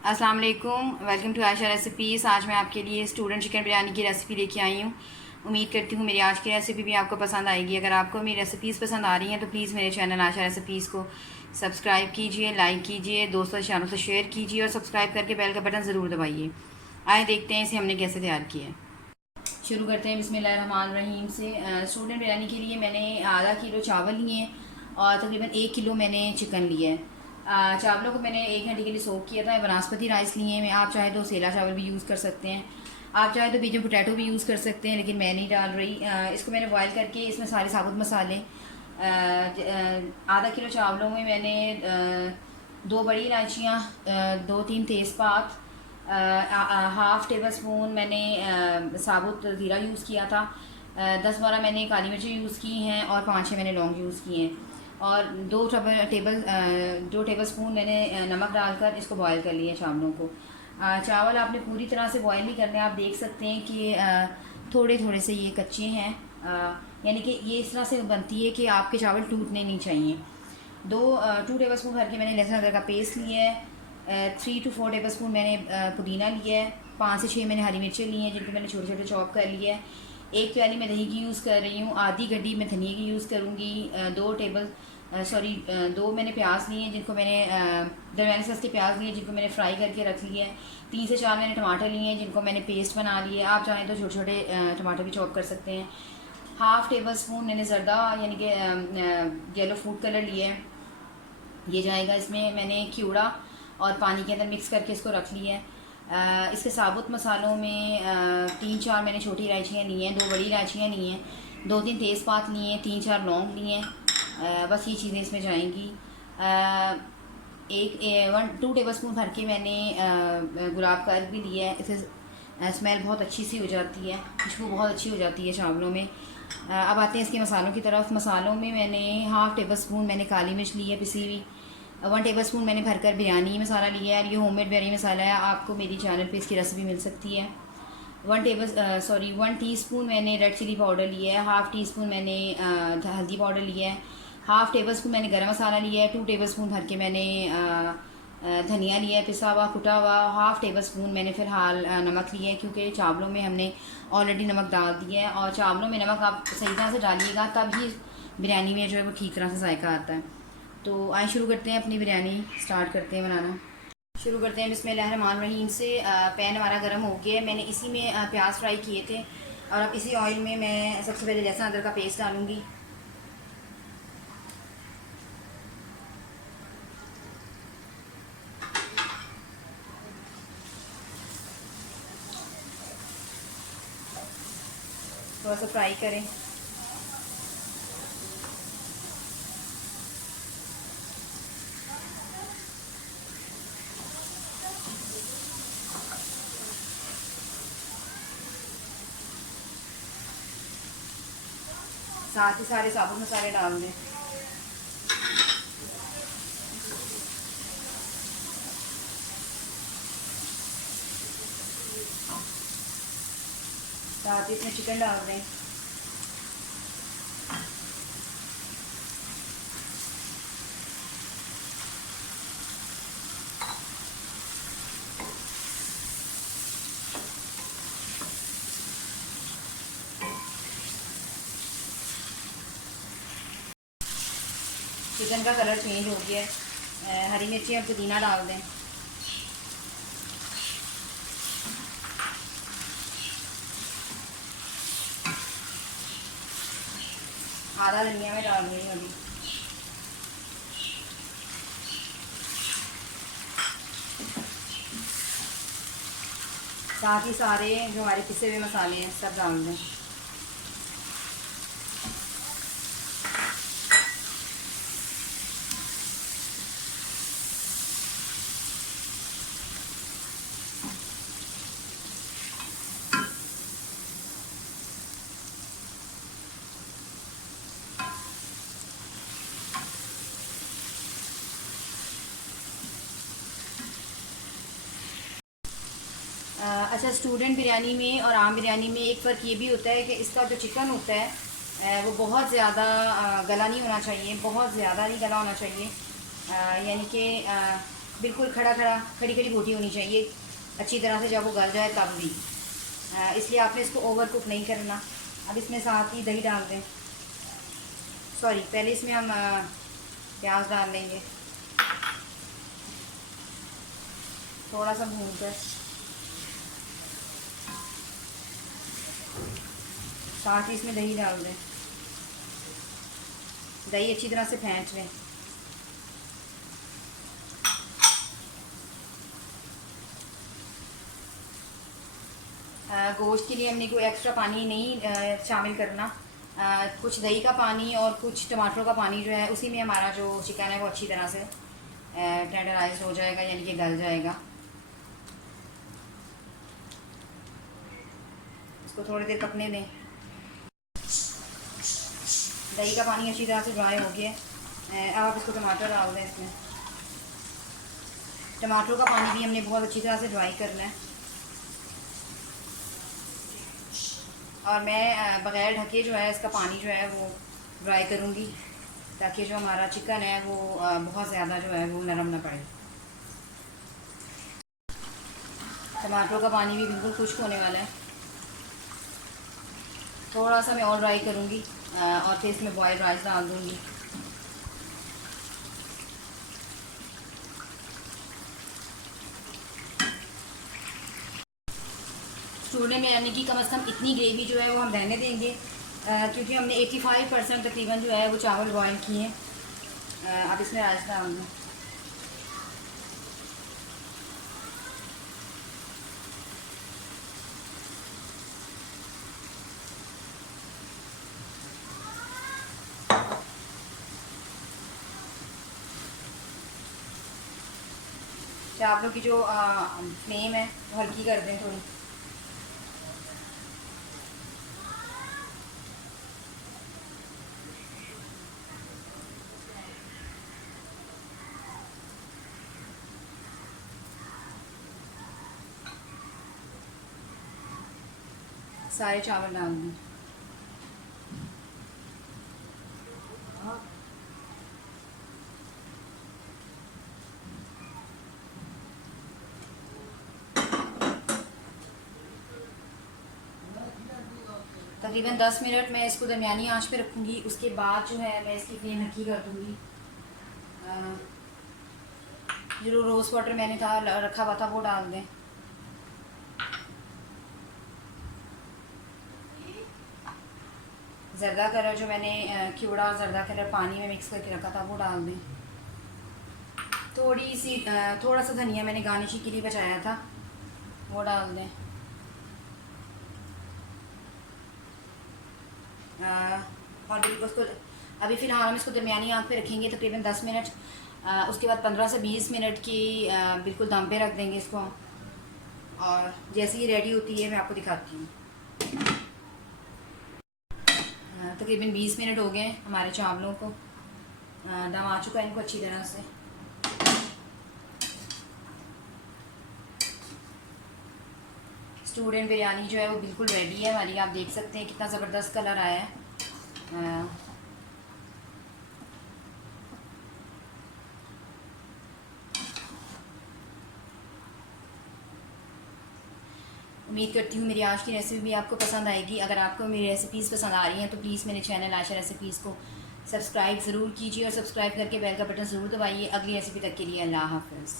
अस्सलाम वालेकुम, welcome to Ayesha recipes. आज मैं आपके लिए स्टूडेंट चिकन बिरयानी की रेसिपी लेके आई हूँ। उम्मीद करती हूँ मेरी आज की रेसिपी भी आपको पसंद आएगी। अगर आपको मेरी रेसिपीज़ पसंद आ रही हैं तो प्लीज़ मेरे चैनल आयशा रेसिपीज़ को सब्सक्राइब कीजिए, लाइक कीजिए, दोस्तों चैनल से शेयर कीजिए और सब्सक्राइब करके बेल का बटन ज़रूर दबाइए। आए देखते हैं इसे हमने कैसे तैयार किया है। शुरू करते हैं बिस्मिल्लाहिर्रहमानिर्रहीम से। स्टूडेंट बिरयानी के लिए मैंने आधा किलो चावल लिए हैं और तकरीबन 1 किलो मैंने चिकन लिया है। चावलों को मैंने 1 घंटे के लिए सोक किया था। बनास्पति राइस लिए हैं। मैं आप चाहे तो सेला चावल भी यूज़ कर सकते हैं, आप चाहे तो बीजन पोटैटो भी यूज़ कर सकते हैं, लेकिन मैं नहीं डाल रही। इसको मैंने बॉयल करके इसमें सारे साबुत मसाले, आधा किलो चावलों में मैंने 2 बड़ी इलायचियाँ, 2-3 तेज़पात, हाफ़ टेबल स्पून मैंने साबुत ज़ीरा यूज़ किया था, 10-12 मैंने काली मिर्ची यूज़ की हैं और 5-6 मैंने लौंग यूज़ किए हैं और 2 टेबल स्पून मैंने नमक डालकर इसको बॉयल कर लिया चावलों को। चावल आपने पूरी तरह से बॉयल नहीं करने। आप देख सकते हैं कि थोड़े थोड़े से ये कच्चे हैं, यानी कि ये इस तरह से बनती है कि आपके चावल टूटने नहीं चाहिए। 2 टेबल स्पून भर के मैंने लहसुन अदरक का पेस्ट लिया है। 3 to 4 टेबल स्पून मैंने पुदीना लिया है। 5 से 6 मैंने हरी मिर्चें ली हैं जिनको मैंने छोटे छोटे चॉप कर लिया है। 1 प्याली मैं दही की यूज़ कर रही हूँ। आधी गड्डी मैं धनिया की यूज़ करूँगी। 2 मैंने प्याज लिए हैं जिनको मैंने दरमियाने साइज़ के प्याज लिए जिनको मैंने फ्राई करके रख लिया है। 3 से 4 मैंने टमाटर लिए हैं जिनको मैंने पेस्ट बना लिया है। आप चाहें तो छोटे छोटे टमाटर भी चॉप कर सकते हैं। हाफ़ टेबल स्पून मैंने ज़रदा यानी कि येलो फूड कलर लिया है, ये जाएगा इसमें। मैंने क्यूड़ा और पानी के अंदर मिक्स करके इसको रख लिया है। इसके साबुत मसालों में 3-4 मैंने छोटी इलायचियाँ ली हैं, 2 बड़ी इलायचियाँ ली हैं, 2-3 तेज़पात लिए हैं, 3-4 लौंग लिए हैं। बस ये चीज़ें इसमें जाएंगी। 2 टेबल स्पून भर के मैंने गुलाब का अर्क भी लिया है। इससे स्मेल बहुत अच्छी सी हो जाती है, खुशबू बहुत अच्छी हो जाती है चावलों में। अब आते हैं इसके मसालों की तरफ। मसालों में मैंने हाफ़ टेबल स्पून मैंने काली मिर्च ली है पिसी हुई। 1 टेबल स्पून मैंने भरकर बिरयानी मसाला लिया है। ये होममेड बिरयानी मसाला है, आपको मेरी चैनल पे इसकी रेसिपी मिल सकती है। 1 टीस्पून मैंने रेड चिली पाउडर लिया है। हाफ़ टी स्पून मैंने हल्दी पाउडर लिया है। हाफ़ टेबल स्पून मैंने गरम मसाला लिया है। 2 टेबल स्पून भर के मैंने धनिया लिया है पिसा हुआ कुटा हुआ। हाफ़ टेबल स्पून मैंने फ़िलहाल नमक लिया है क्योंकि चावलों में हमने ऑलरेडी नमक डाल दिया है और चावलों में नमक आप सही तरह से डालिएगा तब ही बिरयानी में जो है वो ठीक तरह से जायका आता है। तो आइए शुरू करते हैं, अपनी बिरयानी स्टार्ट करते हैं बनाना। शुरू करते हैं बिस्मिल्लाहिर्रहमानिर्रहीम से। पैन हमारा गर्म हो गया है। मैंने इसी में प्याज फ्राई किए थे और अब इसी ऑयल में मैं सबसे पहले लहसुन अदरक का पेस्ट डालूँगी। थोड़ा सा फ्राई करें। साथ ही सारे साबुत मसाले डाल दें। साथ ही इसमें चिकन डाल दें। चिकन का कलर चेंज हो गया है। हरी मिर्ची और पुदीना डाल दें। आधा धनिया में डाल रही हूँ अभी। साथ ही सारे जो हमारे पिसे हुए मसाले हैं सब डाल दें। अच्छा, स्टूडेंट बिरयानी में और आम बिरयानी में एक फ़र्क ये भी होता है कि इसका जो चिकन होता है वो बहुत ज़्यादा गला नहीं होना चाहिए, बहुत ज़्यादा नहीं गला होना चाहिए। यानी कि बिल्कुल खड़ी खड़ी बोटी होनी चाहिए अच्छी तरह से, जब वो गल जाए तब भी। इसलिए आपने इसको ओवर कुक नहीं करना। अब इसमें साथ ही दही डाल दें, सॉरी पहले इसमें हम प्याज डाल लेंगे, थोड़ा सा भून कर, साथ ही इसमें दही डाल दें। दही अच्छी तरह से फेंट लें। गोश्त के लिए हमने कोई एक्स्ट्रा पानी नहीं शामिल करना। कुछ दही का पानी और कुछ टमाटरों का पानी जो है उसी में हमारा जो चिकन है वो अच्छी तरह से टेंडराइज हो जाएगा, यानी कि गल जाएगा। इसको थोड़ी देर पकने दें। दही का पानी अच्छी तरह से ड्राई हो गया। अब आप इसको टमाटर डाल दें। इसमें टमाटरों का पानी भी हमने बहुत अच्छी तरह से ड्राई करना है। और मैं बग़ैर ढके जो है इसका पानी जो है वो ड्राई करूँगी, ताकि जो हमारा चिकन है वो बहुत ज़्यादा जो है वो नरम ना पड़े। टमाटरों का पानी भी बिल्कुल खुश्क होने वाला है। थोड़ा सा मैं और ड्राई करूँगी और फिर इसमें बॉयल राइस डाल दूँगी। चूल्हे में यानी कि कम से कम इतनी ग्रेवी जो है वो हम रहने देंगे, क्योंकि हमने 85% तकरीबन जो है वो चावल बॉयल किए हैं। अब इसमें राइस डालूँगी। चावलों की जो फ्लेम है वो हल्की कर दें थोड़ी। सारे चावल डाल दें। तकरीबन 10 मिनट मैं इसको दरमियानी आंच पे रखूँगी। उसके बाद जो है मैं इसकी फ्लेम हल्की कर दूँगी। जो रोज़ वाटर मैंने रखा हुआ था वो डाल दें। ज़र्दा कलर जो मैंने कीड़ा और ज़र्दा कलर पानी में मिक्स करके रखा था वो डाल दें। थोड़ा सा धनिया मैंने गार्निशिंग के लिए बचाया था वो डाल दें। और बिल्कुल उसको अभी फ़िलहाल हम इसको दरमियानी आंच पे रखेंगे तकरीबन 10 मिनट। उसके बाद 15 से 20 मिनट की बिल्कुल दम पे रख देंगे इसको। और जैसे ही रेडी होती है मैं आपको दिखाती हूँ। तकरीबन 20 मिनट हो गए हमारे चावलों को, दम आ चुका है इनको अच्छी तरह से। स्टूडेंट बिरयानी जो है वो बिल्कुल रेडी है हमारी। आप देख सकते हैं कितना ज़बरदस्त कलर आया है। उम्मीद करती हूँ मेरी आज की रेसिपी भी आपको पसंद आएगी। अगर आपको मेरी रेसिपीज़ पसंद आ रही हैं तो प्लीज़ मेरे चैनल आयशा रेसिपीज़ को सब्सक्राइब ज़रूर कीजिए और सब्सक्राइब करके बेल का बटन ज़रूर दबाइए। अगली रेसिपी तक के लिए अल्लाह हाफ़िज़।